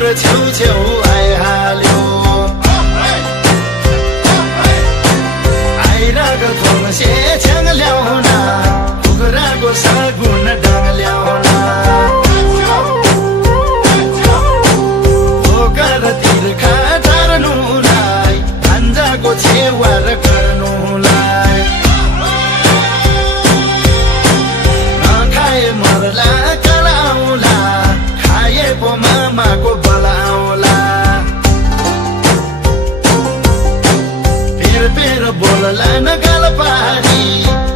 र छेउ छेउ आइहाल्यो आइराको थोङसे छ्याङ ल्याउन कुखुराको सगुन डाङ ल्याउन पोकर तिर्खा टार्नुलाई भान्जाको छेवार गर्नुलाई नखाए मर्ला कराउला खाए पो मामाको बलाउला पेर बोलला न गाल पानी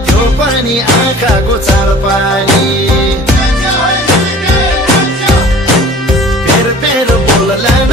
त्यो पनि आँखाको चाल पानी पेर बोलला न